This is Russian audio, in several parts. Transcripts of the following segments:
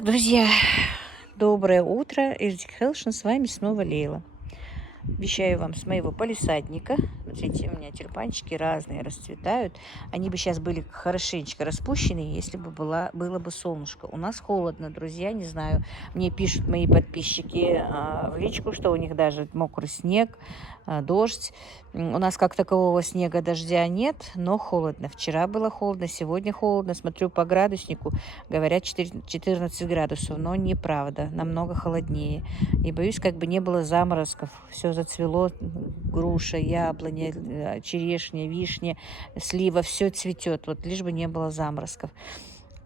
Так, друзья, доброе утро. Эрдик Хелшин, с вами снова Лейла. Вещаю вам с моего палисадника. Смотрите, у меня тюльпанчики разные расцветают. Они бы сейчас были хорошенечко распущены, если бы было бы солнышко. У нас холодно, друзья, не знаю. Мне пишут мои подписчики в личку, что у них даже мокрый снег, дождь. У нас как такового снега, дождя нет, но холодно. Вчера было холодно, сегодня холодно. Смотрю по градуснику, говорят 14 градусов, но неправда, намного холоднее. И боюсь, как бы не было заморозков. Все зацвело, груша, яблоня, черешня, вишня, слива, все цветет, вот лишь бы не было заморозков.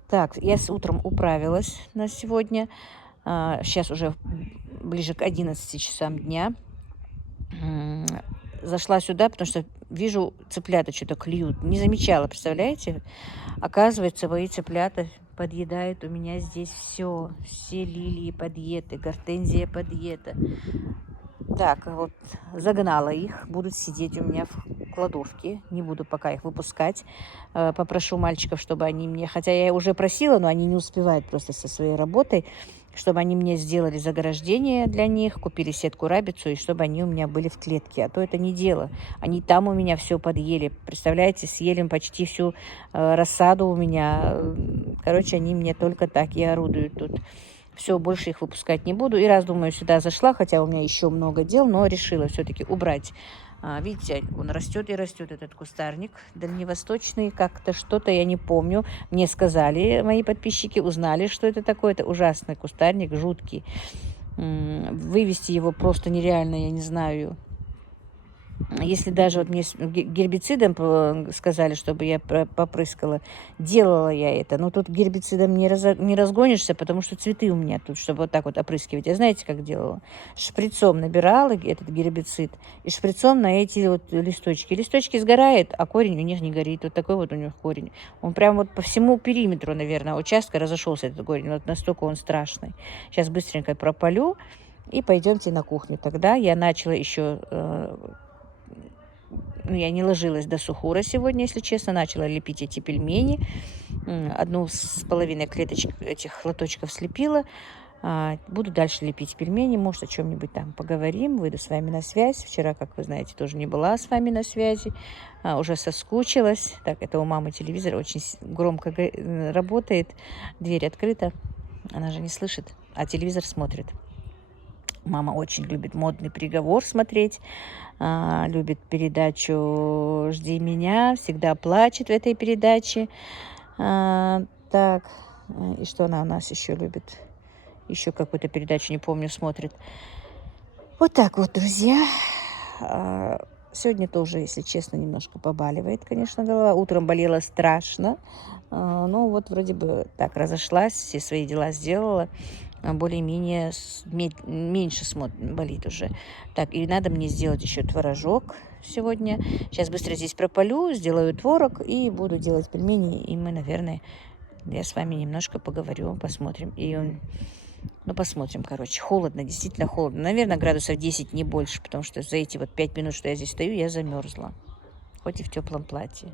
Так, я с утром управилась на сегодня. Сейчас уже ближе к 11 часам дня. Зашла сюда, потому что вижу, цыплята что-то клюют. Не замечала, представляете? Оказывается, мои цыплята подъедают у меня здесь все. Все лилии подъеты, гортензия подъета. Так, вот загнала их. Будут сидеть у меня в кладовке. Не буду пока их выпускать. Попрошу мальчиков, чтобы они мне... Хотя я уже просила, но они не успевают просто со своей работой. Чтобы они мне сделали заграждение для них, купили сетку рабицу, и чтобы они у меня были в клетке. А то это не дело. Они там у меня все подъели. Представляете, съели почти всю рассаду у меня. Короче, они мне только так и орудуют тут. Все, больше их выпускать не буду. И раз, думаю, сюда зашла, хотя у меня еще много дел, но решила все-таки убрать. Видите, он растет и растет, этот кустарник дальневосточный. Как-то что-то я не помню. Мне сказали, мои подписчики узнали, что это такое. Это ужасный кустарник, жуткий. Вывести его просто нереально, я не знаю. Если даже вот мне гербицидом сказали, чтобы я попрыскала, делала я это. Но тут гербицидом не разгонишься, потому что цветы у меня тут, чтобы вот так вот опрыскивать. Я знаете, как делала? Шприцом набирала этот гербицид и шприцом на эти вот листочки. Листочки сгорают, а корень у них не горит. Вот такой вот у них корень. Он прям вот по всему периметру, наверное, участка разошелся этот корень. Вот настолько он страшный. Сейчас быстренько пропалю и пойдемте на кухню. Тогда я начала еще... я не ложилась до сухура сегодня, если честно. Начала лепить эти пельмени. 1,5 клеточек этих лоточков слепила. Буду дальше лепить пельмени. Может, о чем-нибудь там поговорим. Выйду с вами на связь. Вчера, как вы знаете, тоже не была с вами на связи. Уже соскучилась. Так, это у мамы телевизор очень громко работает. Дверь открыта. Она же не слышит, а телевизор смотрит. Мама очень любит «Модный приговор» смотреть, любит передачу «Жди меня», всегда плачет в этой передаче. Так, и что она у нас еще любит? Еще какую-то передачу, не помню, смотрит. Вот так вот, друзья. Сегодня тоже, если честно, немножко побаливает, конечно, голова. Утром болела страшно. Но вот вроде бы так разошлась, все свои дела сделала. Более-менее меньше болит уже. Так, и надо мне сделать еще творожок сегодня. Сейчас быстро здесь пропалю, сделаю творог и буду делать пельмени. И мы, наверное, я с вами немножко поговорю, посмотрим. Посмотрим, короче. Холодно, действительно холодно. Наверное, градусов 10, не больше, потому что за эти вот 5 минут, что я здесь стою, я замерзла. Хоть и в теплом платье.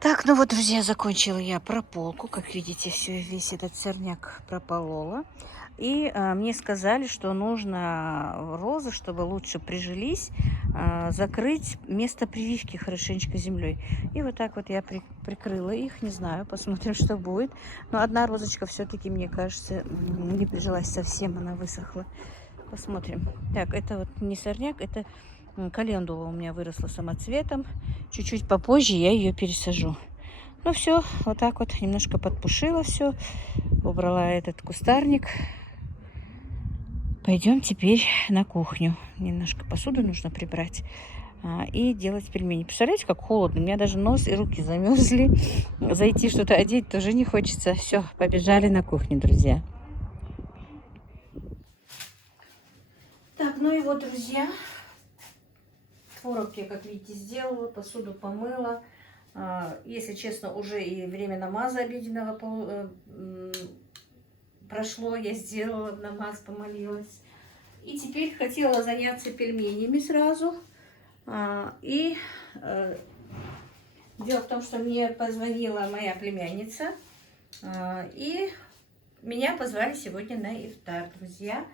Так, ну вот, друзья, закончила я прополку. Как видите, весь этот сорняк прополола. И мне сказали, что нужно розы, чтобы лучше прижились, закрыть место прививки хорошенечко землей. И вот так вот я прикрыла их, не знаю, посмотрим, что будет. Но одна розочка все-таки, мне кажется, не прижилась совсем, она высохла. Посмотрим. Так, это вот не сорняк, это... Календула у меня выросла самоцветом. Чуть-чуть попозже я ее пересажу. Ну все, вот так вот немножко подпушила все. Убрала этот кустарник. Пойдем теперь на кухню. Немножко посуду нужно прибрать. И делать пельмени. Представляете, как холодно. У меня даже нос и руки замерзли. Зайти что-то одеть тоже не хочется. Все, побежали на кухню, друзья. Так, ну и вот, друзья. Творог я, как видите, сделала, посуду помыла. Если честно, уже и время намаза обеденного прошло. Я сделала намаз, помолилась. И теперь хотела заняться пельменями сразу. Дело в том, что мне позвонила моя племянница. И меня позвали сегодня на ифтар, друзья.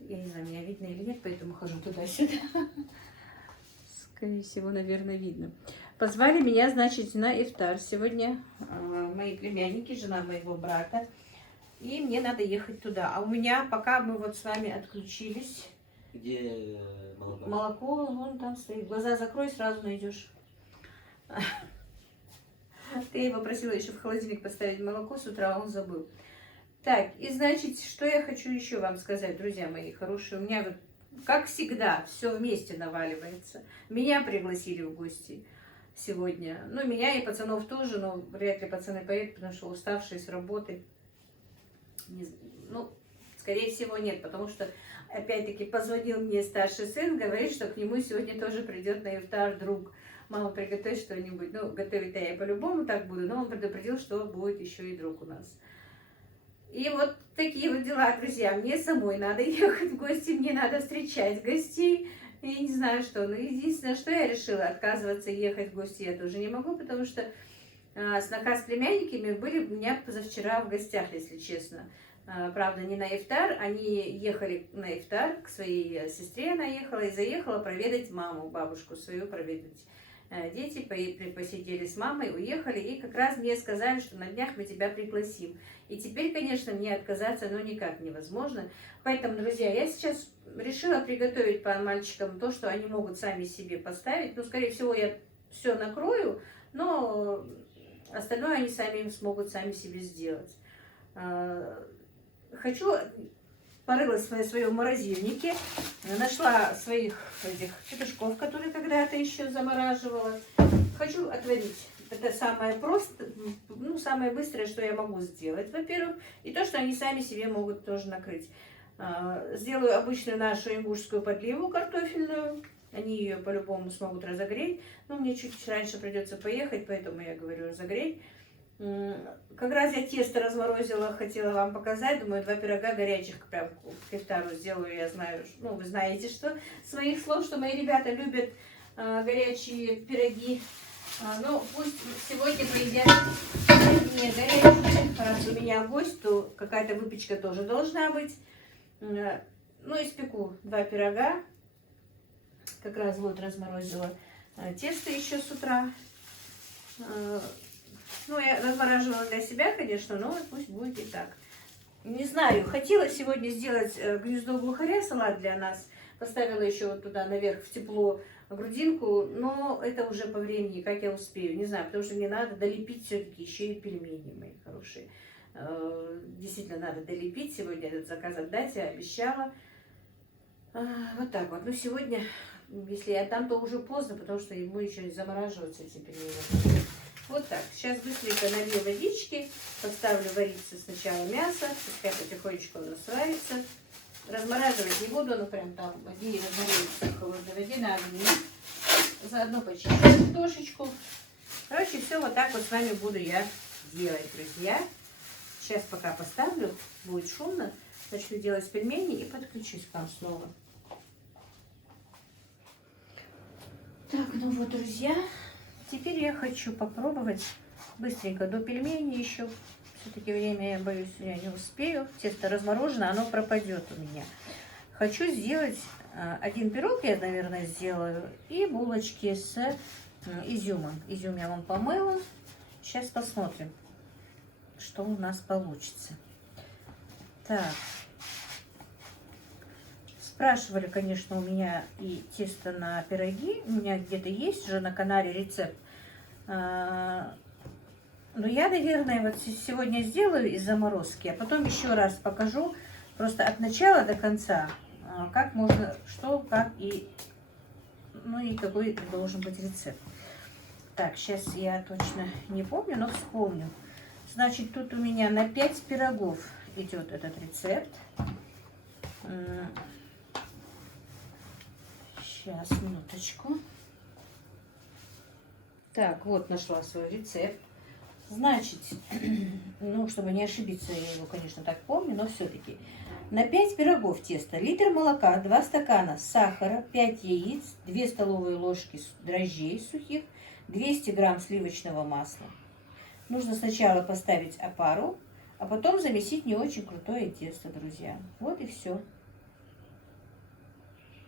Я не знаю, меня видно или нет, поэтому хожу туда-сюда. Скорее всего, наверное, видно. Позвали меня, значит, на ифтар сегодня мои племянники, жена моего брата. И мне надо ехать туда. А у меня, пока мы вот с вами отключились... Где молоко? Молоко вон там стоит. Глаза закрой, сразу найдешь. Ты его попросила еще в холодильник поставить молоко, с утра он забыл. Так, и значит, что я хочу еще вам сказать, друзья мои хорошие. У меня вот, как всегда, все вместе наваливается. Меня пригласили в гости сегодня. Ну, меня и пацанов тоже, но вряд ли пацаны поедут, потому что уставшие с работы. Ну, скорее всего, нет, потому что, опять-таки, позвонил мне старший сын, говорит, что к нему сегодня тоже придет на ифтар друг. Мама, приготовь что-нибудь. Ну, готовить-то я по-любому так буду, но он предупредил, что будет еще и друг у нас. И вот такие вот дела, друзья. Мне самой надо ехать в гости, мне надо встречать гостей. Я не знаю что. Но единственное, что я решила, отказываться ехать в гости я тоже не могу, потому что сноха с племянниками были у меня позавчера в гостях, если честно. Правда, не на ифтар, они ехали на ифтар, к своей сестре она ехала и заехала проведать маму, бабушку свою проведать. Дети посидели с мамой, уехали, и как раз мне сказали, что на днях мы тебя пригласим. И теперь, конечно, мне отказаться, ну, никак невозможно. Поэтому, друзья, я сейчас решила приготовить по мальчикам то, что они могут сами себе поставить. Ну, скорее всего, я все накрою, но остальное они сами смогут сами себе сделать. Порылась в своем морозильнике, нашла своих этих петушков, которые когда-то еще замораживала. Хочу отварить. Это самое простое, ну, самое быстрое, что я могу сделать, во-первых. И то, что они сами себе могут тоже накрыть. Сделаю обычную нашу ингушскую подливу картофельную. Они ее по-любому смогут разогреть. Но мне чуть раньше придется поехать, поэтому я говорю разогреть. Как раз я тесто разморозила, хотела вам показать. Думаю, 2 пирога горячих прям к ифтару сделаю. Я знаю, ну, вы знаете, что с моих слов, что мои ребята любят горячие пироги. Ну, пусть сегодня поедят не горячие. Раз у меня гость, то какая-то выпечка тоже должна быть. Ну, испеку 2 пирога. Как раз вот разморозила тесто еще с утра. Ну, я размораживала для себя, конечно, но пусть будет и так. Не знаю, хотела сегодня сделать гнездо глухаря, салат для нас. Поставила еще вот туда наверх в тепло грудинку, но это уже по времени, как я успею. Не знаю, потому что мне надо долепить все-таки еще и пельмени, мои хорошие. Действительно, надо долепить. Сегодня этот заказ отдать, я обещала. Вот так вот. Ну, сегодня, если я отдам, то уже поздно, потому что ему еще и замораживаться эти пельмени. Вот так. Сейчас быстренько налью водички, поставлю вариться сначала мясо, пускай потихонечку оно сварится. Размораживать не буду, оно прям там воде разморозится в холодной воде на огне. Заодно почищу картошечку. Короче, все вот так вот с вами буду я делать, друзья. Сейчас пока поставлю, будет шумно, начну делать пельмени и подключусь к вам снова. Так, ну вот, друзья. Теперь я хочу попробовать быстренько до пельменей еще. Все-таки время, я боюсь, я не успею. Тесто разморожено, оно пропадет у меня. Хочу сделать один пирог, я, наверное, сделаю, и булочки с изюмом. Изюм я вам помыла. Сейчас посмотрим, что у нас получится. Так. Спрашивали, конечно, у меня и тесто на пироги. У меня где-то есть уже на канале рецепт. Но я, наверное, вот сегодня сделаю из заморозки, а потом еще раз покажу просто от начала до конца, как можно, что, как и, ну и какой должен быть рецепт. Так, сейчас я точно не помню, но вспомню. Значит, тут у меня на 5 пирогов идет этот рецепт. Сейчас, минуточку. Так, вот нашла свой рецепт. Значит, ну, чтобы не ошибиться, я его, конечно, так помню, но все-таки. На 5 пирогов теста литр молока, 2 стакана сахара, 5 яиц, 2 столовые ложки дрожжей сухих, 200 грамм сливочного масла. Нужно сначала поставить опару, а потом замесить не очень крутое тесто, друзья. Вот и все.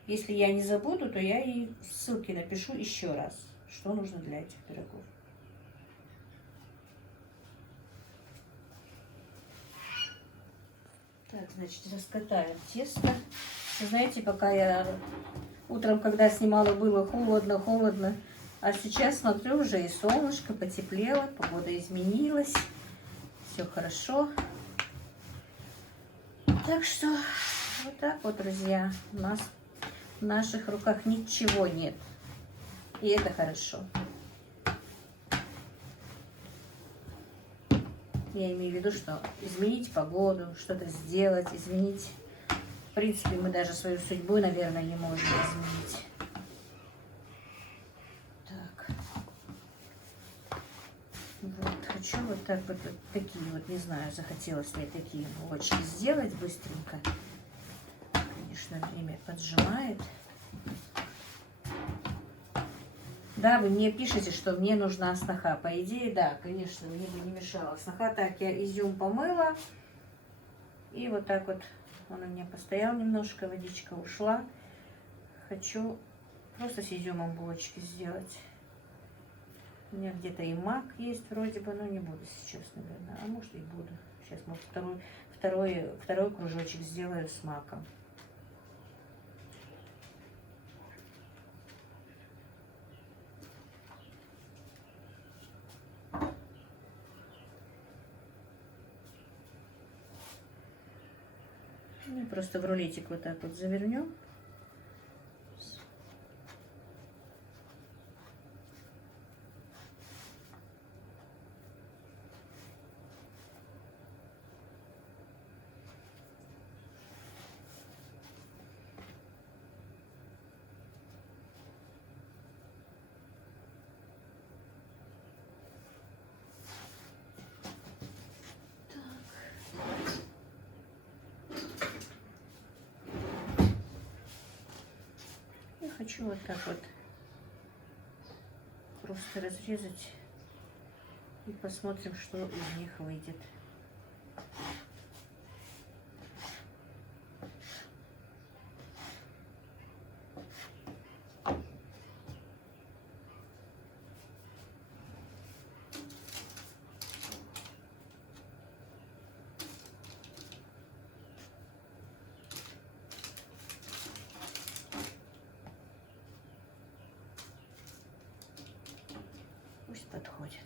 Если я не забуду, то я и ссылки напишу еще раз, что нужно для этих пирогов. Так, значит, раскатаем тесто. Вы знаете, пока я утром, когда снимала, было холодно, а сейчас смотрю, уже и солнышко потеплело, погода изменилась, все хорошо. Так что вот так вот, друзья, у нас в наших руках ничего нет, и это хорошо. Я имею в виду, что изменить погоду, что-то сделать, изменить. В принципе, мы даже свою судьбу, наверное, не можем изменить. Так. Вот, хочу вот так вот такие вот, не знаю, захотелось ли такие булочки сделать быстренько. Конечно, время поджимает. Да, вы мне пишете, что мне нужна сноха. По идее, да, конечно, мне бы не мешала сноха. Так, я изюм помыла. И вот так вот он у меня постоял немножко, водичка ушла. Хочу просто с изюмом булочки сделать. У меня где-то и мак есть вроде бы, но не буду сейчас, наверное. А может и буду. Сейчас, может, второй кружочек сделаю с маком. Ну, просто в рулетик вот так вот завернем. Хочу вот так вот просто разрезать и посмотрим, что из них выйдет. Пусть подходит.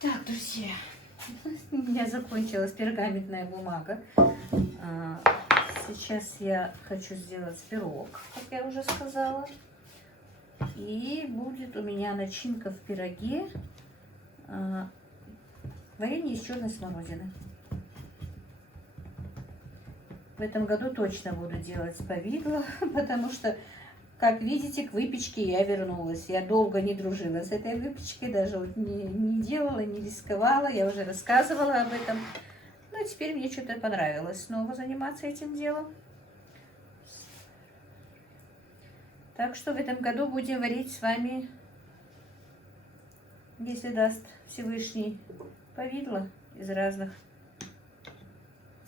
Так, друзья, у меня закончилась пергаментная бумага. Сейчас я хочу сделать пирог, как я уже сказала. И будет у меня начинка в пироге варенье из черной смородины. В этом году точно буду делать повидло, потому что, как видите, к выпечке я вернулась. Я долго не дружила с этой выпечкой, даже вот не делала, не рисковала. Я уже рассказывала об этом. Но теперь мне что-то понравилось снова заниматься этим делом. Так что в этом году будем варить с вами, если даст Всевышний, повидло из разных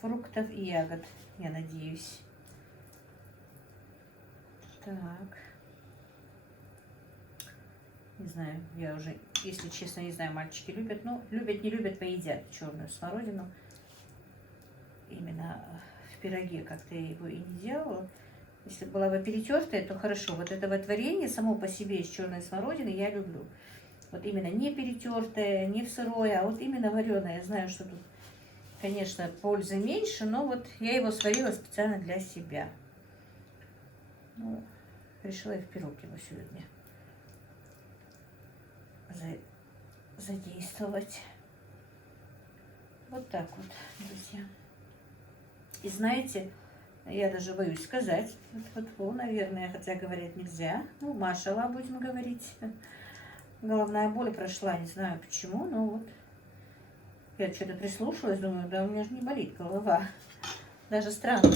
фруктов и ягод, я надеюсь. Так. Не знаю, я уже, если честно, не знаю, мальчики любят. Ну, любят, не любят, поедят черную смородину. Именно в пироге как-то я его и не делала. Если была бы перетертая, то хорошо. Вот это вот варенье само по себе из черной смородины я люблю. Вот именно не перетертое, не в сырое, а вот именно вареное. Я знаю, что тут, конечно, пользы меньше, но вот я его сварила специально для себя. Ну, решила и в пирог его сегодня задействовать. Вот так вот, друзья. И знаете, я даже боюсь сказать, вот, наверное, хотя говорить нельзя. Ну, машалла будем говорить. Головная боль прошла, не знаю почему, но вот я что-то прислушалась, думаю, да у меня же не болит голова. Даже странно.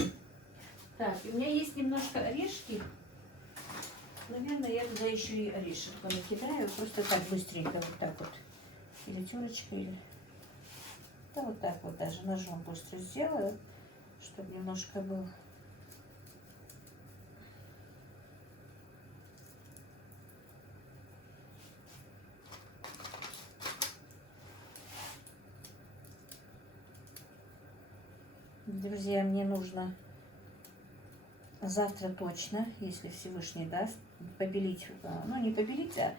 Так, и у меня есть немножко орешки. Наверное, я туда еще и орешек понакидаю. Просто так быстренько, вот так вот. Или терочкой, или... Да вот так вот даже ножом быстро сделаю, чтобы немножко был... Друзья, мне нужно завтра точно, если Всевышний даст, побелить, ну не побелить, а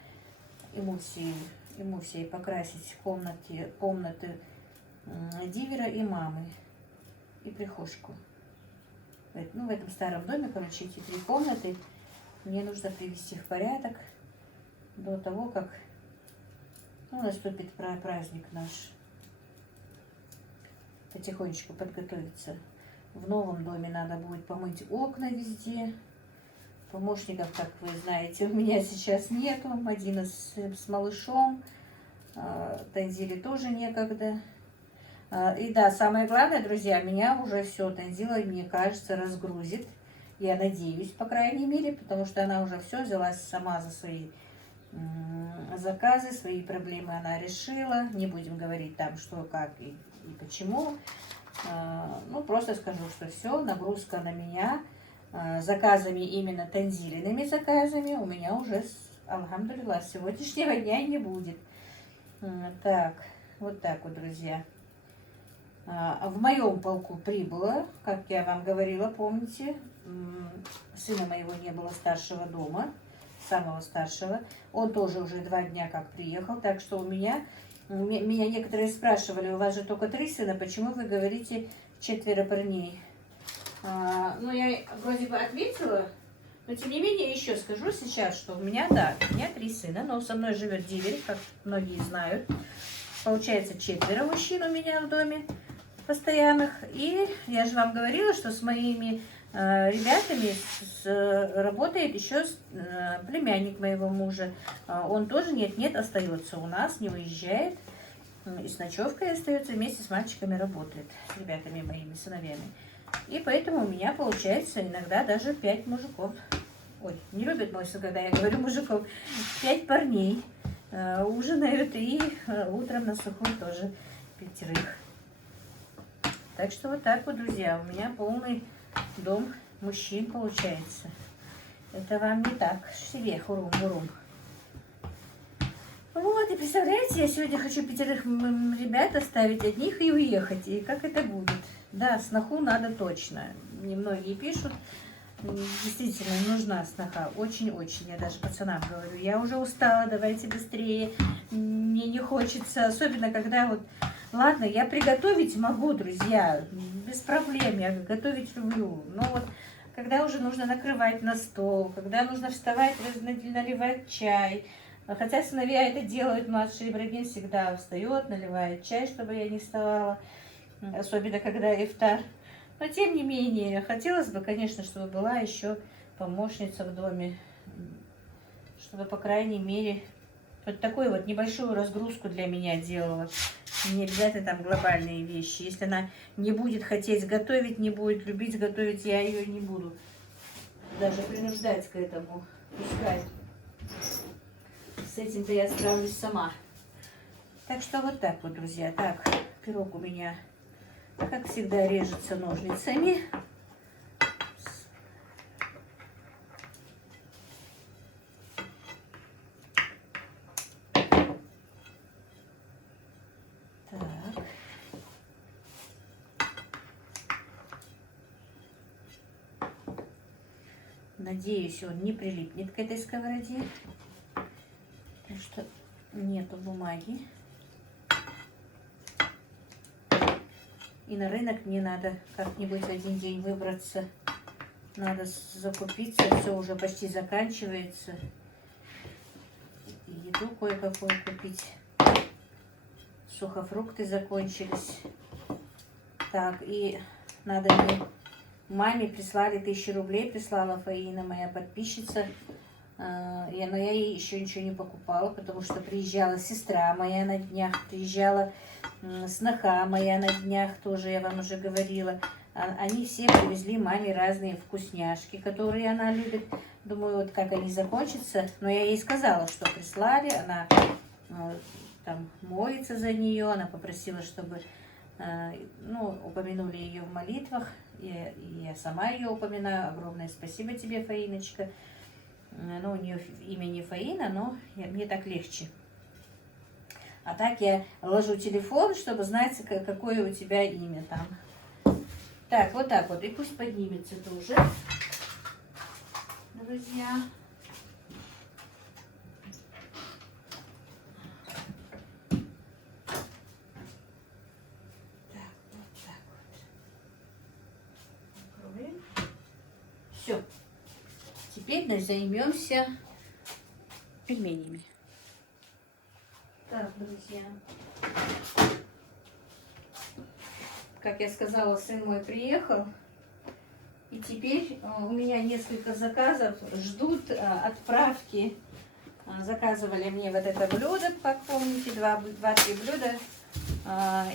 эмульсией покрасить комнаты Дивера и мамы, и прихожку. Ну, в этом старом доме, короче, эти 3 комнаты мне нужно привести в порядок до того, как, ну, наступит праздник наш. Потихонечку подготовиться. В новом доме надо будет помыть окна везде. Помощников, как вы знаете, у меня сейчас нету. Мадина с малышом. Танзиле тоже некогда. И да, самое главное, друзья, меня уже все Танзила, мне кажется, разгрузит. Я надеюсь, по крайней мере, потому что она уже все взялась сама за свои заказы, свои проблемы она решила. Не будем говорить там, что, как и почему. Ну, просто скажу, что все, нагрузка на меня. Заказами, именно Танзилиными заказами у меня уже, алхамдулилlah, с сегодняшнего дня не будет. Так, вот так вот, друзья. В моем полку прибыло, как я вам говорила, помните, сына моего не было старшего дома, самого старшего. Он тоже уже 2 дня как приехал, так что меня некоторые спрашивали, у вас же только 3 сына, почему вы говорите 4 парней? Ну, я вроде бы ответила, но тем не менее еще скажу сейчас, что у меня 3 сына, но со мной живет Дивер, как многие знают. Получается 4 мужчин у меня в доме постоянных. И я же вам говорила, что с моими ребятами работает еще племянник моего мужа. Он тоже нет-нет остается у нас, не уезжает. И с ночевкой остается, вместе с мальчиками работает, с ребятами моими сыновьями. И поэтому у меня получается иногда даже 5 мужиков. Ой, не любит мой сын, когда я говорю мужиков. 5 парней ужинают, и утром на сухую тоже 5. Так что вот так вот, друзья, у меня полный дом мужчин получается. Это вам не так, себе хурум-бурум. Вот, и представляете, я сегодня хочу 5 ребят оставить одних и уехать. И как это будет? Да, сноху надо точно. Мне многие пишут, действительно нужна сноха. Очень-очень. Я даже пацанам говорю, я уже устала, давайте быстрее. Мне не хочется, особенно когда вот... Ладно, я приготовить могу, друзья, без проблем, я готовить люблю. Но вот когда уже нужно накрывать на стол, когда нужно вставать, наливать чай. Хотя сыновья это делают, младший Ибрагим всегда встает, наливает чай, чтобы я не вставала. Особенно когда ифтар. Но тем не менее, хотелось бы, конечно, чтобы была еще помощница в доме. Чтобы, по крайней мере, вот такую вот небольшую разгрузку для меня делала. Не обязательно там глобальные вещи. Если она не будет хотеть готовить, не будет любить готовить, я ее не буду даже принуждать к этому. Пускай. С этим-то я справлюсь сама. Так что вот так вот, друзья. Так, пирог у меня, как всегда, режется ножницами. Надеюсь, он не прилипнет к этой сковороде. Потому что нету бумаги. И на рынок мне надо как-нибудь в один день выбраться. Надо закупиться. Все уже почти заканчивается. И еду кое-какую купить. Сухофрукты закончились. Так, и надо мне... Маме прислали 1000 рублей, прислала Фаина, моя подписчица. Но я ей еще ничего не покупала, потому что приезжала сестра моя на днях, приезжала сноха моя на днях, тоже я вам уже говорила. Они все привезли маме разные вкусняшки, которые она любит. Думаю, вот как они закончатся. Но я ей сказала, что прислали, она там молится за нее, она попросила, чтобы упомянули ее в молитвах. И я сама ее упоминаю. Огромное спасибо тебе, Фаиночка. У нее имя не Фаина, но мне так легче. А так я ложу телефон, чтобы знать, какое у тебя имя там. Так, вот так вот. И пусть поднимется тоже, друзья. Все. Теперь займемся пельменями. Так, друзья. Как я сказала, сын мой приехал. И теперь у меня несколько заказов ждут отправки. Заказывали мне вот это блюдо, как помните, 2-3 блюда.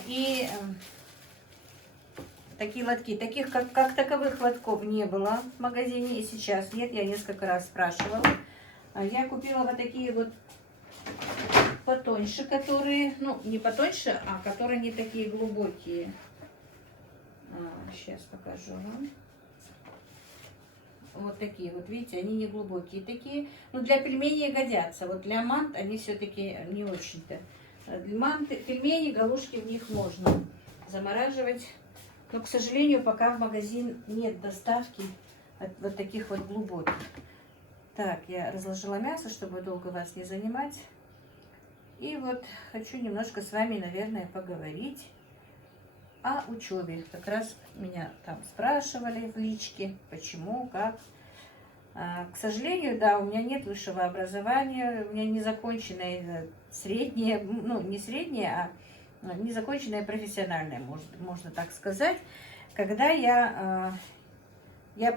И такие лотки. Таких, как таковых лотков не было в магазине, и сейчас нет. Я несколько раз спрашивала. Я купила вот такие вот потоньше, которые, не потоньше, а которые не такие глубокие. Сейчас покажу вам. Вот такие вот, видите, они не глубокие такие. Для пельменей годятся. Вот для мант они все-таки не очень-то. Для манты, пельмени, галушки в них можно замораживать. Но, к сожалению, пока в магазин нет доставки вот таких вот глубоких. Так, я разложила мясо, чтобы долго вас не занимать. И вот хочу немножко с вами, наверное, поговорить о учебе. Как раз меня там спрашивали в личке, почему, как. К сожалению, да, у меня нет высшего образования, у меня незаконченное среднее, не среднее, а незаконченное профессиональное, можно так сказать. Когда я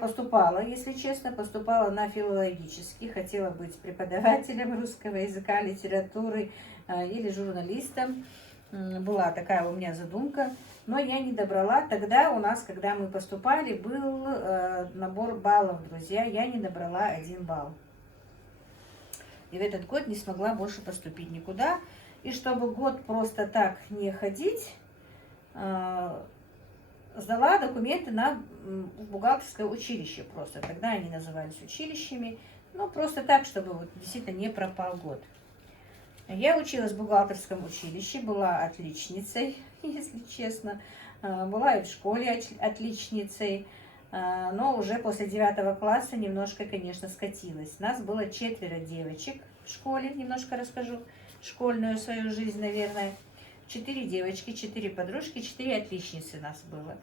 поступала, если честно, поступала на филологический, хотела быть преподавателем русского языка, литературы или журналистом. Была такая у меня задумка, но я не добрала. Тогда у нас, когда мы поступали, был набор баллов, друзья. Я не добрала 1 балл. И в этот год не смогла больше поступить никуда. И чтобы год просто так не ходить, сдала документы на бухгалтерское училище просто. Тогда они назывались училищами. Просто так, чтобы вот действительно не пропал год. Я училась в бухгалтерском училище, была отличницей, если честно. Была и в школе отличницей, но уже после 9 класса немножко, конечно, скатилась. Нас было 4 девочек в школе, немножко расскажу школьную свою жизнь, наверное. 4 девочки, 4 подружки, 4 отличницы нас было.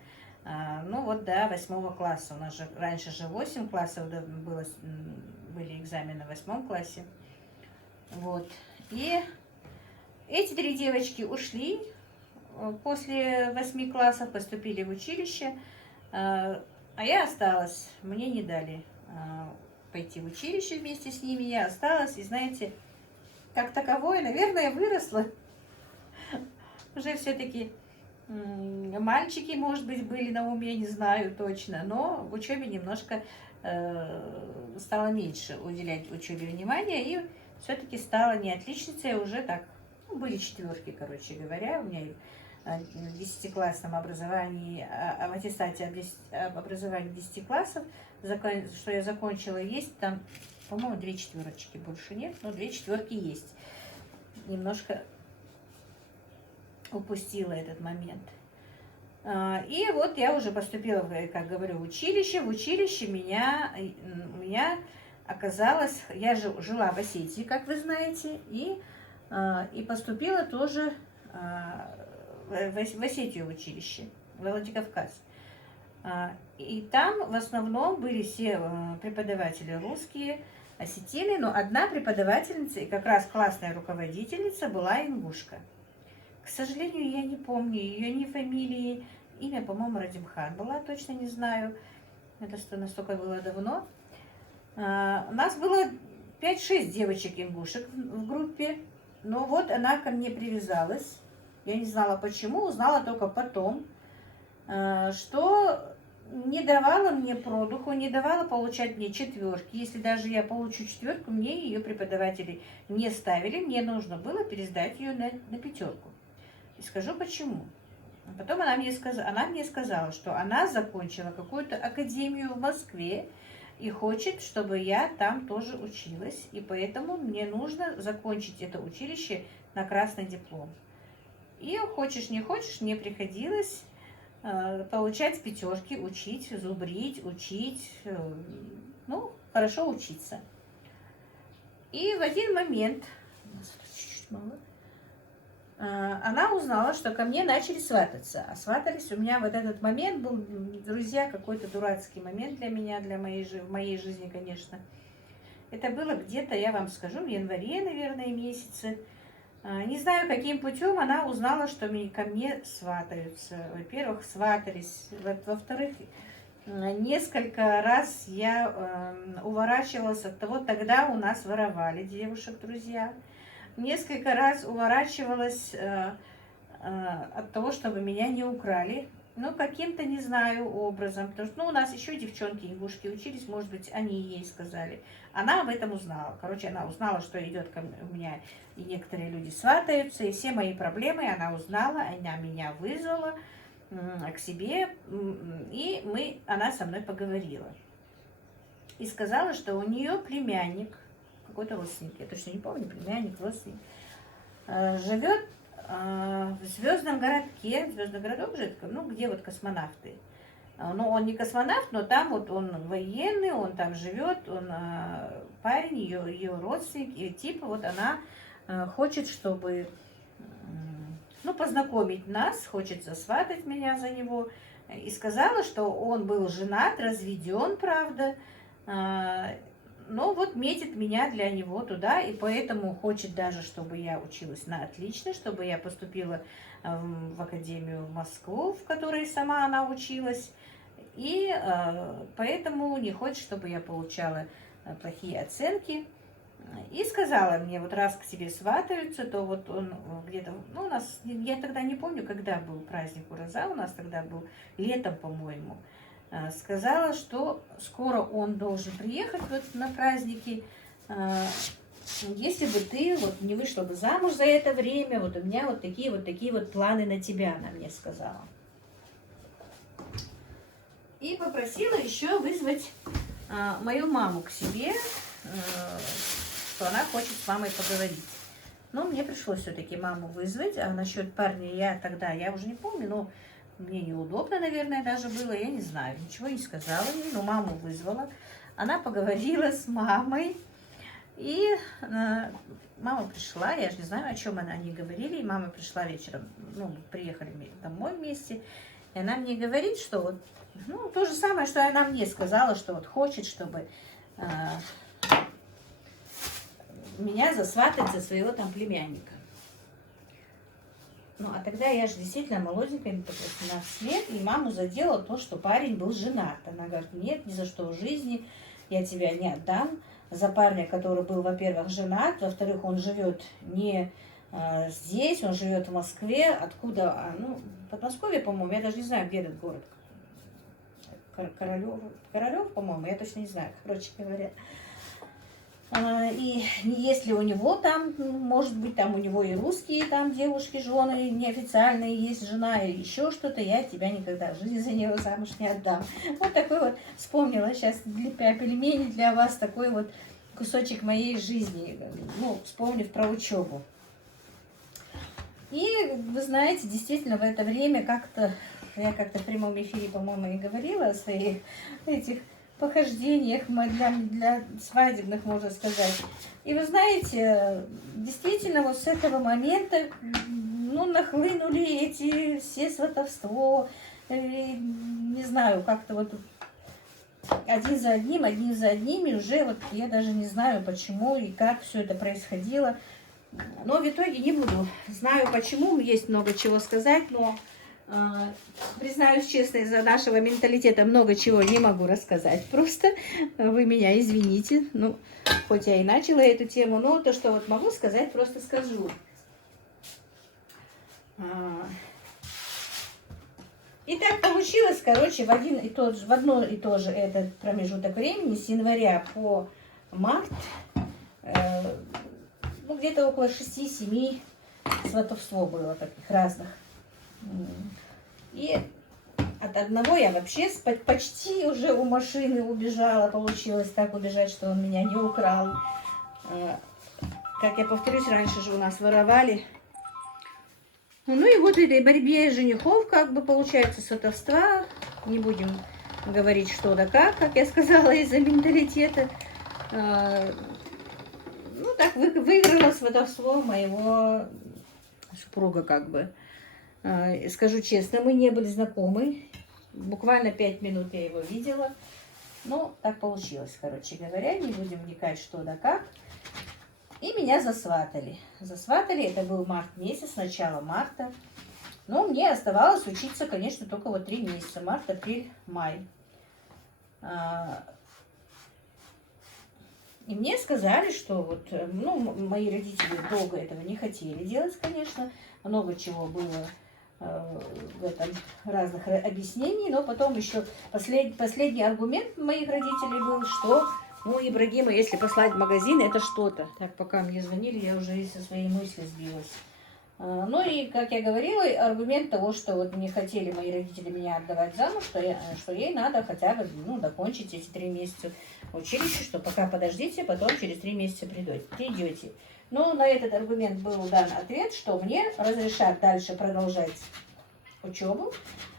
До 8 класса. У нас же раньше 8 классов были экзамены в 8 классе. Вот. И эти 3 девочки ушли после 8 классов, поступили в училище, а я осталась. Мне не дали пойти в училище вместе с ними, я осталась. И знаете, как таковое, наверное, выросла. Уже все-таки мальчики, может быть, были на уме, не знаю точно, но в учебе немножко стало меньше уделять учебе внимания, и все-таки стала не отличницей, а уже так, были 4, короче говоря, у меня в 10-классном образовании, в аттестате об образовании 10 классов, что я закончила, есть там, по-моему, 2 четверочки, больше нет, но 2 четверки есть. Немножко упустила этот момент. И вот я уже поступила, как говорю, в училище. В училище у меня оказалось, я жила в Осетии, как вы знаете, и поступила тоже в Осетию в училище, в Владикавказ. И там в основном были все преподаватели русские, осетины, но одна преподавательница и как раз классная руководительница была ингушка. К сожалению, я не помню ее ни фамилии, имя, по-моему, Радимхан была, точно не знаю. Это что настолько было давно. У нас было 5-6 девочек-ингушек в группе, но вот она ко мне привязалась. Я не знала почему, узнала только потом, что не давала мне продуху, не давала получать мне четверки. Если даже я получу четверку, мне ее преподаватели не ставили, мне нужно было пересдать ее на пятерку. И скажу почему. Потом она мне сказала, что она закончила какую-то академию в Москве и хочет, чтобы я там тоже училась. И поэтому мне нужно закончить это училище на красный диплом. И хочешь не хочешь, мне приходилось получать пятерки, учить, зубрить, учить, ну, хорошо учиться. И в один момент, чуть-чуть мало, она узнала, что ко мне начали свататься. А сватались у меня вот этот момент был, друзья, какой-то дурацкий момент для меня, в моей жизни, конечно. Это было где-то, я вам скажу, в январе, наверное, месяце. Не знаю, каким путем она узнала, что ко мне сватаются. Во-первых, сватались. Во-вторых, несколько раз я уворачивалась от того, тогда у нас воровали девушек, друзья. Несколько раз уворачивалась от того, чтобы меня не украли. Ну, каким-то, не знаю, образом. Потому что, ну, у нас еще девчонки ингушки учились, может быть, они ей сказали. Она об этом узнала. Короче, она узнала, что идет у меня, и некоторые люди сватаются, и все мои проблемы она узнала, она меня вызвала к себе, и она со мной поговорила. И сказала, что у нее племянник, какой-то родственник, я точно не помню, племянник, родственник, живет в Звездном городке, Звездный городок же, ну, где вот космонавты. Ну, он не космонавт, но там вот он военный, он там живет, он парень, ее родственник, и типа вот она хочет, чтобы, ну, познакомить нас, хочет засватать меня за него, и сказала, что он был женат, разведен, правда, но вот метит меня для него туда, и поэтому хочет даже, чтобы я училась на отлично, чтобы я поступила в академию в Москву, в которой сама она училась, и поэтому не хочет, чтобы я получала плохие оценки. И сказала мне, вот раз к тебе сватаются, то вот он где-то, ну, у нас, я тогда не помню, когда был праздник Ураза, у нас тогда был летом, по-моему, сказала, что скоро он должен приехать вот на праздники, если бы ты вот не вышла бы замуж за это время, вот у меня вот такие вот планы на тебя, она мне сказала. И попросила еще вызвать мою маму к себе, что она хочет с мамой поговорить. Но мне пришлось все-таки маму вызвать, а насчет парня я уже не помню, но мне неудобно, наверное, даже было, я не знаю, ничего не сказала ей, но маму вызвала. Она поговорила с мамой, и мама пришла, я же не знаю, о чем они говорили, и мама пришла вечером, ну, приехали домой вместе, и она мне говорит, что вот, ну, то же самое, что она мне сказала, что вот хочет, чтобы меня засватать за своего там племянника. Ну, а тогда я же действительно молоденькая, 18 лет, и маму задело то, что парень был женат. Она говорит, нет, ни за что в жизни я тебя не отдам за парня, который был, во-первых, женат, во-вторых, он живет не здесь, он живет в Москве, откуда, ну, Подмосковье, по-моему, я даже не знаю, где этот город. Королев, по-моему, я точно не знаю, короче говоря. И если у него там, может быть, там у него и русские там девушки, жены неофициальные, есть жена или еще что-то, я тебя никогда в жизни за него замуж не отдам. Вот такой вот, вспомнила сейчас для пельмени для вас такой вот кусочек моей жизни, ну, вспомнив про учебу. И вы знаете, действительно в это время как-то Я как-то в прямом эфире, по-моему, и говорила о своих этих похождениях для свадебных, можно сказать. И вы знаете, действительно, вот с этого момента, ну, нахлынули эти все сватовство, не знаю, как-то вот один за одним, и уже вот я даже не знаю, почему и как все это происходило. Но в итоге не буду. Знаю почему, есть много чего сказать, но признаюсь честно, из-за нашего менталитета много чего не могу рассказать. Просто вы меня извините. Ну, хоть я и начала эту тему, но то, что вот могу сказать, просто скажу. И так получилось, короче, в одно и то же этот промежуток времени, с января по март, ну, где-то около 6-7 сватовство было таких разных. И от одного я вообще почти уже у машины убежала. Получилось так убежать, что он меня не украл. Как я повторюсь, раньше же у нас воровали. Ну и вот в этой борьбе женихов, как бы, получается, сватовства. Не будем говорить что да как я сказала, из-за менталитета. Ну, так выиграла сватовство моего супруга, как бы. Скажу честно, мы не были знакомы. Буквально 5 минут я его видела. Ну, так получилось, короче говоря. Не будем вникать что да как. И меня засватали. Засватали, это был март месяц, начало марта. Но мне оставалось учиться, конечно, только вот 3 месяца. Март, апрель, май. И мне сказали, что вот, ну, мои родители долго этого не хотели делать, конечно. Много чего было в этом, разных объяснений. Но потом еще последний аргумент моих родителей был, что, ну, Ибрагима, если послать в магазин, это что-то. Так, пока мне звонили, я уже со своей мысли сбилась. Ну и, как я говорила, аргумент того, что вот не хотели мои родители меня отдавать замуж, что ей надо хотя бы, ну, докончить эти 3 месяца в училище, что пока подождите, потом через 3 месяца придете. Но на этот аргумент был дан ответ, что мне разрешат дальше продолжать учебу.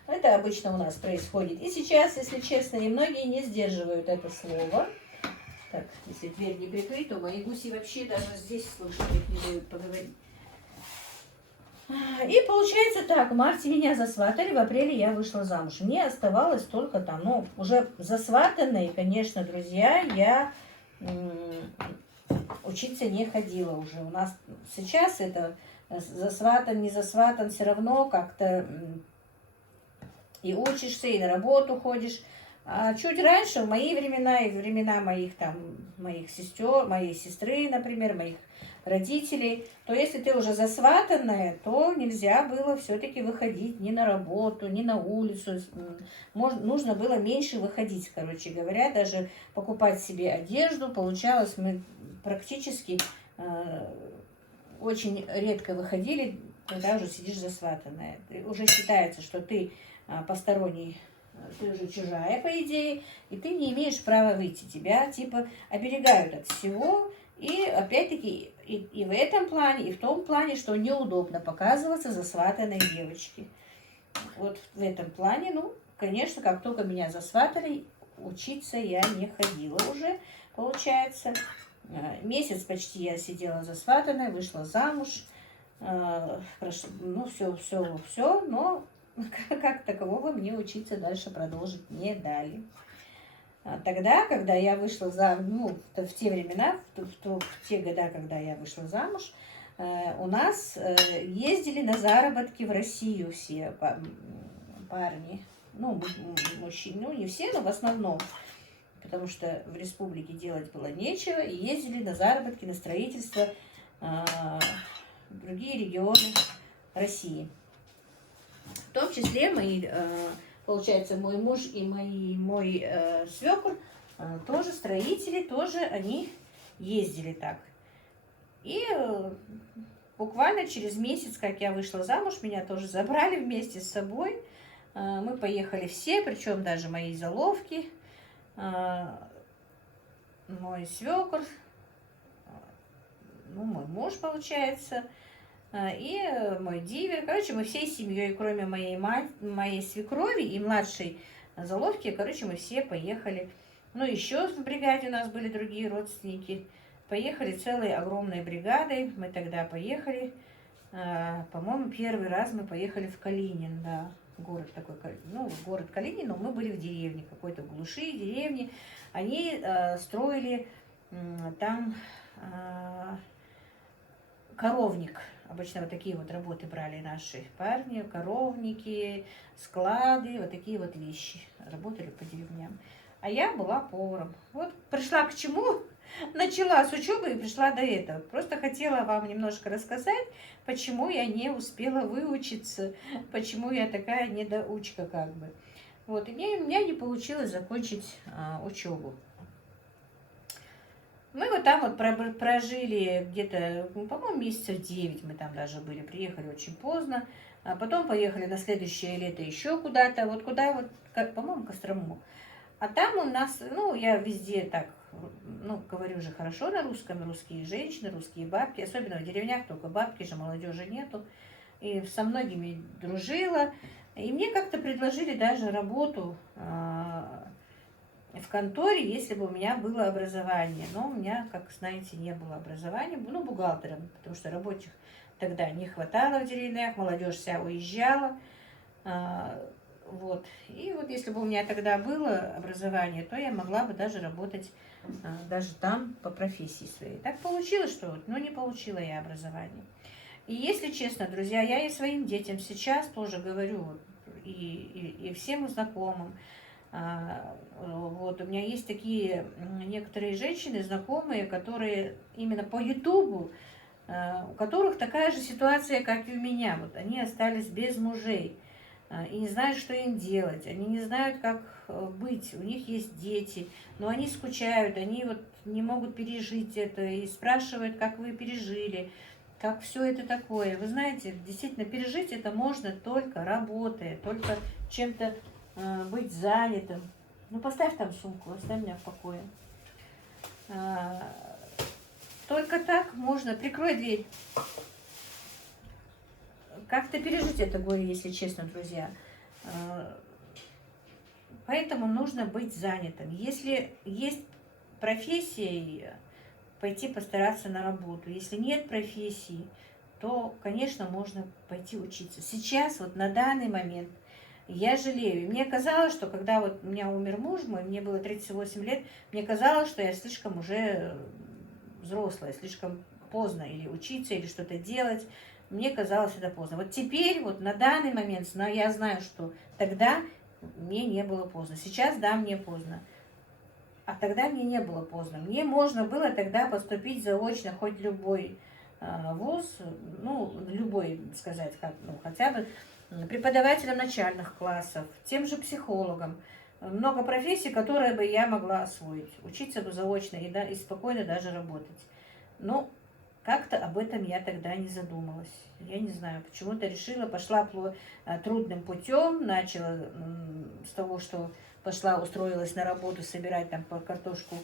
Это обычно у нас происходит и сейчас, если честно, и многие не сдерживают это слово. Так, если дверь не прикрыть, то мои гуси вообще даже здесь слышат, их не дают поговорить. И получается так, в марте меня засватали, в апреле я вышла замуж. Мне оставалось только там, ну, уже засватанной, конечно, друзья, я учиться не ходила уже. У нас сейчас это засватан, не засватан, все равно как-то и учишься, и на работу ходишь. А чуть раньше, в мои времена и времена моих сестер, моей сестры, например, моих родителей, то если ты уже засватанная, то нельзя было все-таки выходить ни на работу, ни на улицу. Нужно было меньше выходить, короче говоря, даже покупать себе одежду. Получалось, мы практически очень редко выходили, когда уже сидишь засватанная. Уже считается, что ты посторонний, ты уже чужая, по идее, и ты не имеешь права выйти. Тебя, типа, оберегают от всего. И, опять-таки, и в этом плане, и в том плане, что неудобно показываться засватанной девочке. Вот в этом плане, ну, конечно, как только меня засватали, учиться я не ходила уже, получается. Месяц почти я сидела засватанной, вышла замуж. Ну, все, но как такового мне учиться дальше продолжить не дали. Тогда, когда я вышла замуж, ну, в те времена, в те года, когда я вышла замуж, у нас ездили на заработки в Россию все парни, ну, мужчины, ну, не все, но в основном, потому что в республике делать было нечего, и ездили на заработки, на строительство в другие регионы России. В том числе мои... Получается, мой муж и мой свекр тоже строители, тоже они ездили так. И буквально через месяц, как я вышла замуж, меня тоже забрали вместе с собой. Мы поехали все, причем даже мои заловки, мой свекр, ну, мой муж, получается, и мой дивер. Короче, мы всей семьей, кроме моей свекрови и младшей заловки, короче, мы все поехали. Ну, еще в бригаде у нас были другие родственники. Поехали целой огромной бригадой. Мы тогда поехали. По-моему, первый раз мы поехали в Калинин, да. Город такой, ну, город Калинин, но мы были в деревне, какой-то в глуши деревни. Они строили там коровник. Обычно вот такие вот работы брали наши парни, коровники, склады, вот такие вот вещи. Работали по деревням. А я была поваром. Вот пришла к чему? Начала с учебы и пришла до этого. Просто хотела вам немножко рассказать, почему я не успела выучиться, почему я такая недоучка как бы. Вот, и у меня не получилось закончить учебу. Мы вот там вот прожили где-то, ну, по-моему, месяцев 9 мы там даже были, приехали очень поздно. А потом поехали на следующее лето еще куда-то, вот куда вот, по-моему, Кострому. А там у нас, ну, я везде так, ну, говорю же хорошо на русском, русские женщины, русские бабки, особенно в деревнях, только бабки же, молодежи нету. И со многими дружила. И мне как-то предложили даже работу в конторе, если бы у меня было образование. Но у меня, как знаете, не было образования, ну, бухгалтером, потому что рабочих тогда не хватало в деревнях, молодежь вся уезжала. Вот. И вот если бы у меня тогда было образование, то я могла бы даже работать даже там по профессии своей. Так получилось, что вот, ну, не получила я образование. И если честно, друзья, я и своим детям сейчас тоже говорю, вот, и всем знакомым, вот у меня есть такие некоторые женщины, знакомые, которые именно по Ютубу, у которых такая же ситуация, как и у меня. Вот они остались без мужей и не знают, что им делать. Они не знают, как быть. У них есть дети, но они скучают, они вот не могут пережить это и спрашивают, как вы пережили, как все это такое. Вы знаете, действительно, пережить это можно только работая, только чем-то быть занятым. Ну, поставь там сумку, оставь меня в покое. Только так можно. Прикрой дверь. Как-то пережить это горе, если честно, друзья. Поэтому нужно быть занятым. Если есть профессия, пойти постараться на работу. Если нет профессии, то, конечно, можно пойти учиться. Сейчас, вот на данный момент, я жалею. И мне казалось, что когда вот у меня умер муж мой, мне было 38 лет, мне казалось, что я слишком уже взрослая, слишком поздно или учиться, или что-то делать. Мне казалось это поздно. Вот теперь, вот на данный момент, но я знаю, что тогда мне не было поздно. Сейчас, да, мне поздно. А тогда мне не было поздно. Мне можно было тогда поступить заочно хоть любой вуз, ну, любой, сказать, как, ну, хотя бы преподавателем начальных классов, тем же психологом. Много профессий, которые бы я могла освоить. Учиться бы заочно и, да, и спокойно даже работать. Но как-то об этом я тогда не задумалась. Я не знаю, почему-то решила, пошла трудным путем, начала с того, что пошла, устроилась на работу собирать там по картошку,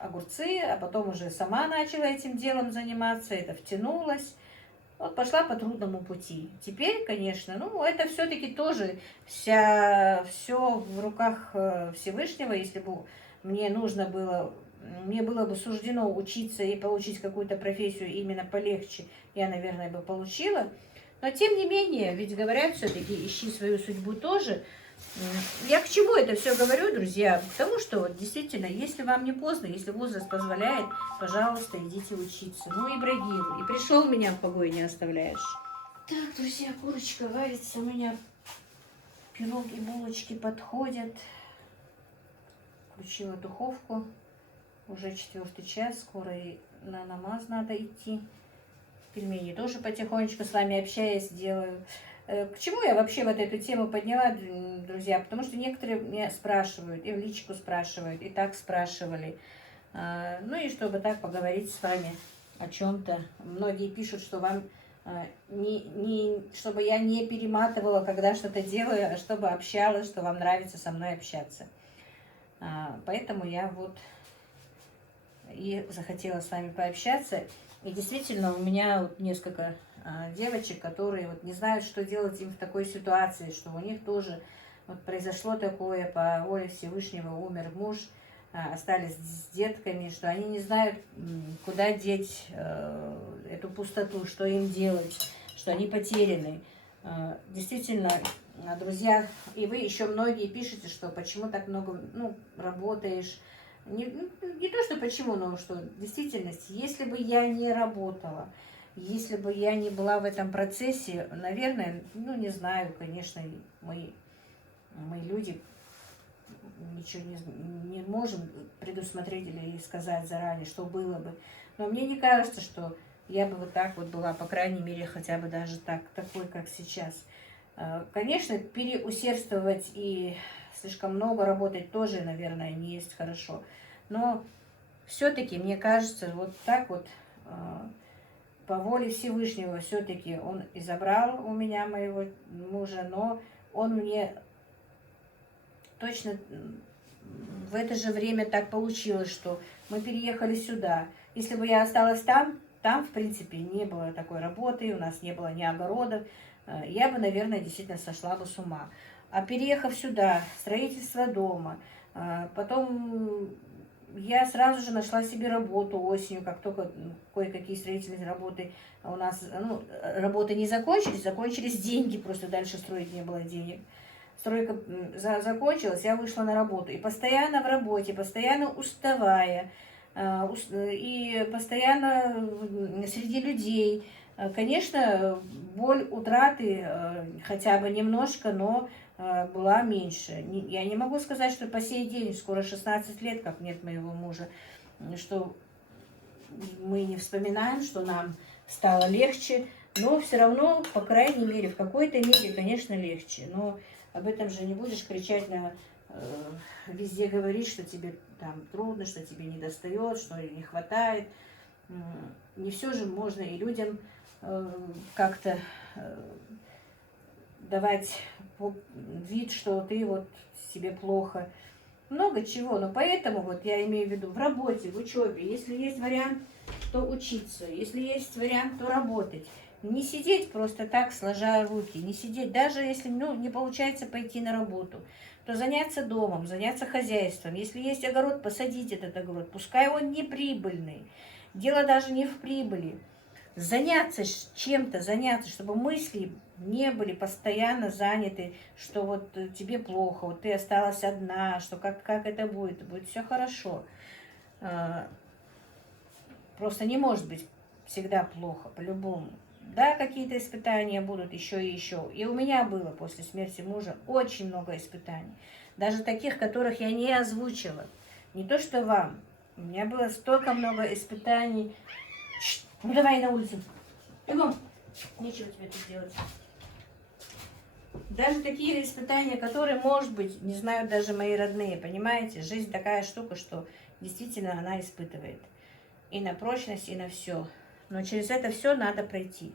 огурцы, а потом уже сама начала этим делом заниматься, это втянулась. Вот пошла по трудному пути. Теперь, конечно, ну, это все-таки тоже все в руках Всевышнего. Если бы мне нужно было, мне было бы суждено учиться и получить какую-то профессию именно полегче, я, наверное, бы получила. Но, тем не менее, ведь говорят все-таки, ищи свою судьбу тоже. Я к чему это все говорю, друзья? К тому, что вот действительно, если вам не поздно, если возраст позволяет, пожалуйста, идите учиться. Ну, Ибрагим, и пришел меня в покое не оставляешь. Так, друзья, курочка варится у меня. Пироги, булочки подходят. Включила духовку. Уже 4 час, скоро и на намаз надо идти. Пельмени тоже потихонечку с вами общаясь делаю. К чему я вообще вот эту тему подняла, друзья? Потому что некоторые меня спрашивают, и в личку спрашивают, и так спрашивали. Ну и чтобы так поговорить с вами о чем-то. Многие пишут, что вам чтобы я не перематывала, когда что-то делаю, а чтобы общалась, что вам нравится со мной общаться. Поэтому я вот и захотела с вами пообщаться. И действительно, у меня вот несколько девочек, которые вот не знают, что делать им в такой ситуации, что у них тоже вот произошло такое, по воле Всевышнего умер муж, остались с детками, что они не знают, куда деть эту пустоту, что им делать, что они потеряны. Действительно, друзья, и вы еще многие пишете, что почему так много, ну, работаешь. Не то, что почему, но что в действительности, если бы я не работала, если бы я не была в этом процессе, наверное, ну, не знаю, конечно, мы люди ничего не можем предусмотреть или сказать заранее, что было бы. Но мне не кажется, что я бы вот так вот была, по крайней мере, хотя бы даже такой, как сейчас. Конечно, переусердствовать и слишком много работать тоже, наверное, не есть хорошо. Но все-таки, мне кажется, вот так вот, по воле Всевышнего, все-таки он и забрал у меня моего мужа, но он мне точно в это же время так получилось, что мы переехали сюда. Если бы я осталась там, в принципе, не было такой работы, у нас не было ни огородов, я бы, наверное, действительно сошла бы с ума. А переехав сюда, строительство дома, потом я сразу же нашла себе работу осенью, как только кое-какие строительные работы у нас, ну, работы не закончились, закончились деньги, просто дальше строить не было денег. Стройка закончилась, я вышла на работу. И постоянно в работе, постоянно уставая, и постоянно среди людей. Конечно, боль утраты хотя бы немножко, но была меньше. Я не могу сказать, что по сей день, скоро 16 лет, как нет моего мужа, что мы не вспоминаем, что нам стало легче, но все равно, по крайней мере, в какой-то мере, конечно, легче. Но об этом же не будешь кричать везде говорить, что тебе там трудно, что тебе не достает, что не хватает. Не все же можно и людям как-то давать вид, что ты вот себе плохо. Много чего, но поэтому вот я имею в виду в работе, в учебе, если есть вариант, то учиться, если есть вариант, то работать. Не сидеть просто так, сложа руки, не сидеть, даже если не получается пойти на работу, то заняться домом, заняться хозяйством. Если есть огород, посадить этот огород, пускай он не прибыльный. Дело даже не в прибыли. Заняться чем-то, заняться, чтобы мысли не были постоянно заняты, что вот тебе плохо, вот ты осталась одна, что как это будет все хорошо. Просто не может быть всегда плохо, по-любому. Да, какие-то испытания будут еще и еще. И у меня было после смерти мужа очень много испытаний. Даже таких, которых я не озвучила. Не то, что вам. У меня было столько много испытаний. Ну давай на улицу. Бегом. Нечего тебе тут делать. Даже такие испытания, которые, может быть, не знают даже мои родные, понимаете? Жизнь такая штука, что действительно она испытывает. И на прочность, и на все. Но через это все надо пройти.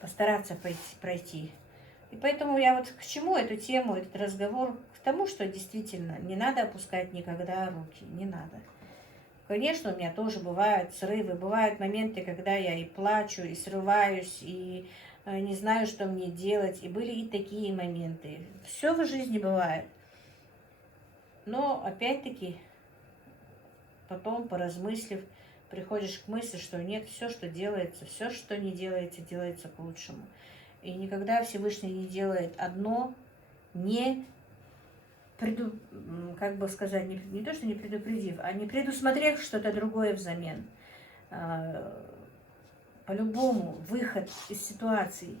Постараться пройти. И поэтому я вот к чему эту тему, этот разговор? К тому, что действительно не надо опускать никогда руки. Не надо. Конечно, у меня тоже бывают срывы, бывают моменты, когда я и плачу, и срываюсь, и не знаю, что мне делать. И были и такие моменты. Все в жизни бывает. Но опять-таки, потом, поразмыслив, приходишь к мысли, что нет, все, что делается, все, что не делается, делается к лучшему. И никогда Всевышний не делает одно, не как бы сказать, не то, что не предупредив, а не предусмотрев что-то другое взамен. По-любому выход из ситуации.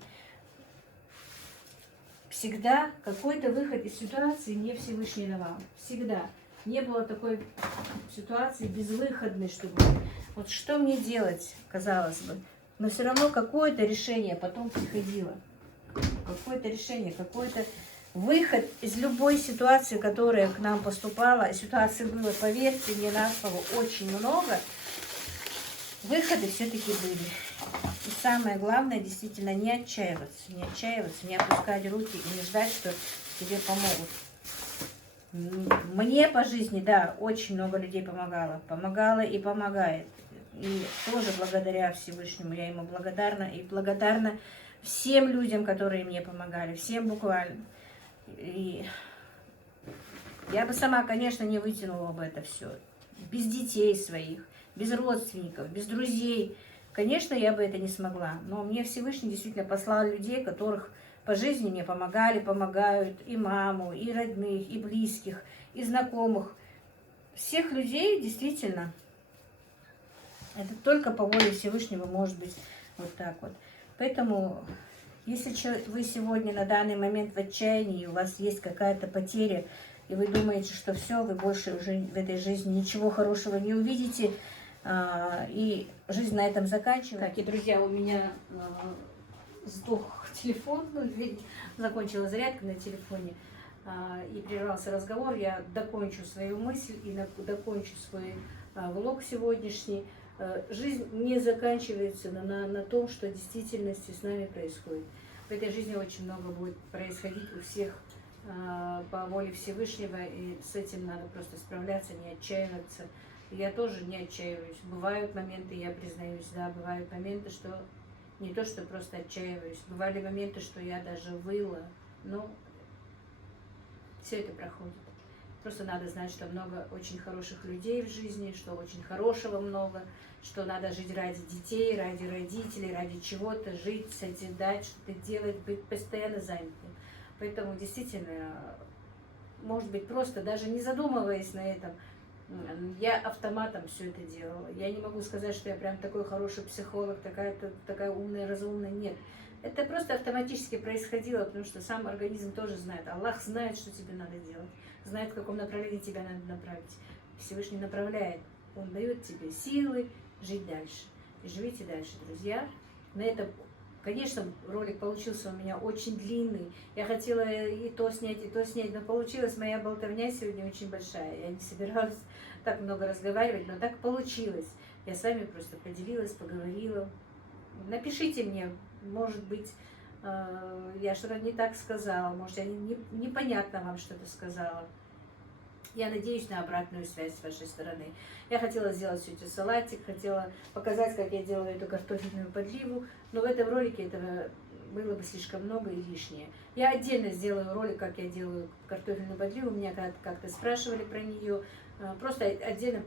Всегда какой-то выход из ситуации мне Всевышний давал. Всегда. Не было такой ситуации безвыходной, чтобы... Вот что мне делать, казалось бы. Но все равно какое-то решение потом приходило. Какое-то решение, какой-то выход из любой ситуации, которая к нам поступала. Ситуаций было, поверьте мне на слово, очень много. Выходы все-таки были. И самое главное, действительно, не отчаиваться, не опускать руки и не ждать, что тебе помогут. Мне по жизни, да, очень много людей помогало. Помогало и помогает. И тоже благодаря Всевышнему я ему благодарна. И благодарна всем людям, которые мне помогали, всем буквально. И я бы сама, конечно, не вытянула бы это все. Без детей своих, без родственников, без друзей. Конечно, я бы это не смогла. Но мне Всевышний действительно послал людей, которых по жизни мне помогали, помогают. И маму, и родных, и близких, и знакомых. Всех людей действительно. Это только по воле Всевышнего может быть вот так вот. Поэтому, если вы сегодня на данный момент в отчаянии, у вас есть какая-то потеря, и вы думаете, что все, вы больше уже в этой жизни ничего хорошего не увидите, и жизнь на этом заканчивается. Так, и, друзья, у меня сдох телефон, закончила зарядка на телефоне, и прервался разговор. Я докончу свою мысль и докончу свой влог сегодняшний. Жизнь не заканчивается на том, что в действительности с нами происходит. В этой жизни очень много будет происходить у всех по воле Всевышнего, и с этим надо просто справляться, не отчаиваться. Я тоже не отчаиваюсь. Бывают моменты, я признаюсь, да, бывают моменты, что не то, что просто отчаиваюсь. Бывали моменты, что я даже выла, но все это проходит. Просто надо знать, что много очень хороших людей в жизни, что очень хорошего много, что надо жить ради детей, ради родителей, ради чего-то, жить, созидать, что-то делать, быть постоянно занятым. Поэтому действительно, может быть, просто даже не задумываясь на этом, я автоматом все это делала. Я не могу сказать, что я прям такой хороший психолог, такая умная, разумная. Нет. Это просто автоматически происходило, потому что сам организм тоже знает. Аллах знает, что тебе надо делать, знает, в каком направлении тебя надо направить. Всевышний направляет. Он дает тебе силы жить дальше. И живите дальше, друзья. На этом, конечно, ролик получился у меня очень длинный. Я хотела и то снять, но получилась моя болтовня сегодня очень большая. Я не собиралась так много разговаривать, но так получилось. Я с вами просто поделилась, поговорила. Напишите мне, может быть, я что-то не так сказала, может, я непонятно вам что-то сказала. Я надеюсь на обратную связь с вашей стороны. Я хотела сделать сегодня салатик, хотела показать, как я делаю эту картофельную подливу, но в этом ролике этого было бы слишком много и лишнее. Я отдельно сделаю ролик, как я делаю картофельную подливу. Меня как-то спрашивали про нее. Просто отдельно,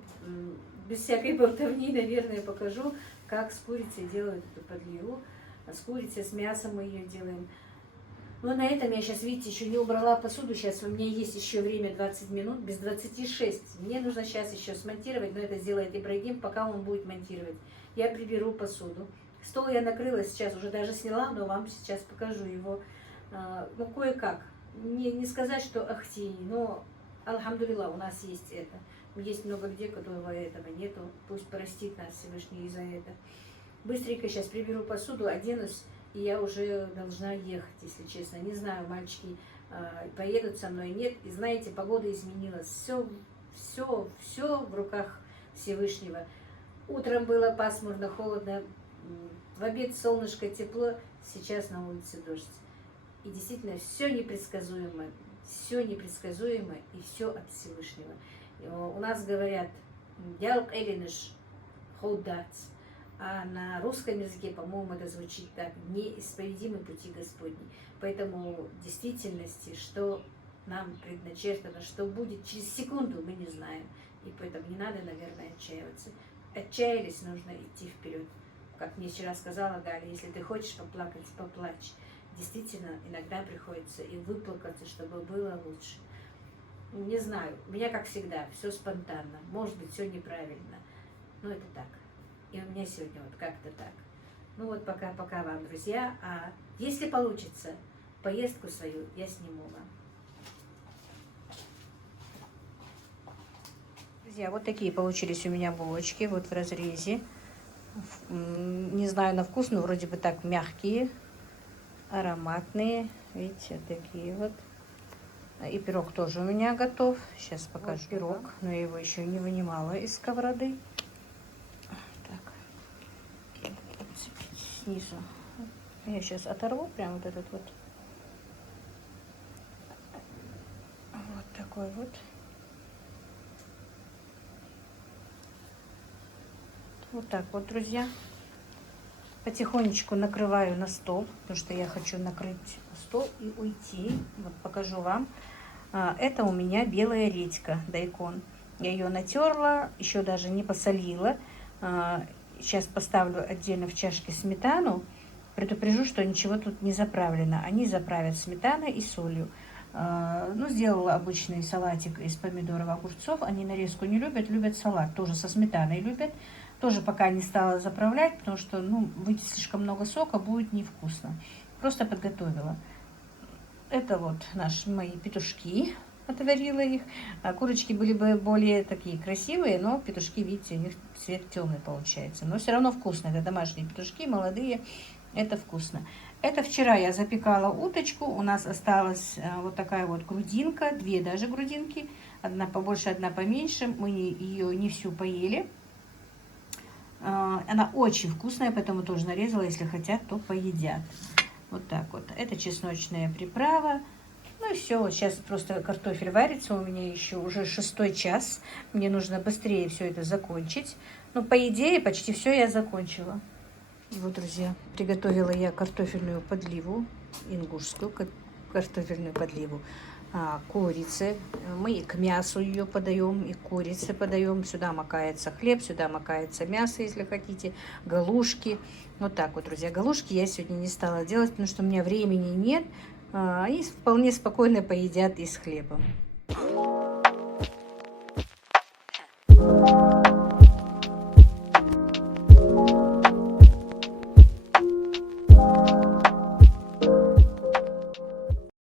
без всякой болтовни, наверное, покажу, как с курицей делают эту подливу. С курицей, с мясом мы ее делаем. Но на этом я сейчас, видите, еще не убрала посуду. Сейчас у меня есть еще время 20 минут, без 26. Мне нужно сейчас еще смонтировать, но это сделает Ибрагим, пока он будет монтировать. Я приберу посуду. Стол я накрыла сейчас, уже даже сняла, но вам сейчас покажу его. Ну, кое-как. Не сказать, что ахти, но альхамдулилла, у нас есть это. Есть много людей, которого этого нету. Пусть простит нас Всевышний и за это. Быстренько сейчас приберу посуду, оденусь, и я уже должна ехать, если честно. Не знаю, мальчики поедут со мной, нет. И знаете, погода изменилась. Все в руках Всевышнего. Утром было пасмурно, холодно. В обед солнышко, тепло. Сейчас на улице дождь. И действительно, все непредсказуемо. Все непредсказуемо и все от Всевышнего. У нас говорят «Ялк элиниш хоудац», а на русском языке, по-моему, это звучит так: «неисповедимы пути Господни». Поэтому в действительности, что нам предначертано, что будет через секунду, мы не знаем. И поэтому не надо, наверное, отчаиваться. Отчаялись, нужно идти вперед. Как мне вчера сказала Галя, если ты хочешь поплакать, поплачь. Действительно, иногда приходится и выплакаться, чтобы было лучше. Не знаю, у меня, как всегда, все спонтанно. Может быть, все неправильно, но это так. И у меня сегодня вот как-то так. Ну вот пока вам, друзья. А если получится, поездку свою я сниму вам. Друзья, вот такие получились у меня булочки, вот в разрезе. Не знаю на вкус, но вроде бы так мягкие, ароматные. Видите, вот такие вот. И пирог тоже у меня готов. Сейчас покажу вот пирог, но я его еще не вынимала из сковороды. Так, снизу. Я сейчас оторву прям вот этот вот. Вот такой вот. Вот так вот, друзья. Потихонечку накрываю на стол, потому что я хочу накрыть стол и уйти. Вот покажу вам. Это у меня белая редька, дайкон. Я ее натерла, еще даже не посолила. Сейчас поставлю отдельно в чашке сметану. Предупрежу, что ничего тут не заправлено. Они заправят сметаной и солью. Ну, сделала обычный салатик из помидоров, огурцов. Они нарезку не любят, любят салат. Тоже со сметаной любят. Тоже пока не стала заправлять, потому что, ну, выйдет слишком много сока, будет невкусно. Просто подготовила. Это вот мои петушки. Отварила их. Курочки были бы более такие красивые, но петушки, видите, у них цвет темный получается. Но все равно вкусно. Это домашние петушки, молодые. Это вкусно. Это вчера я запекала уточку. У нас осталась вот такая вот грудинка. 2 даже грудинки. Одна побольше, одна поменьше. Мы ее не всю поели. Она очень вкусная, поэтому тоже нарезала. Если хотят, то поедят. Вот так вот. Это чесночная приправа. Ну и все. Сейчас просто картофель варится. У меня еще уже 6-й час. Мне нужно быстрее все это закончить. Но по идее почти все я закончила. И вот, друзья, приготовила я картофельную подливу, ингушскую картофельную подливу, курицы. Мы и к мясу ее подаем, и к курице подаем. Сюда макается хлеб, сюда макается мясо, если хотите, галушки. Вот так вот, друзья. Галушки я сегодня не стала делать, потому что у меня времени нет. Они вполне спокойно поедят и с хлебом.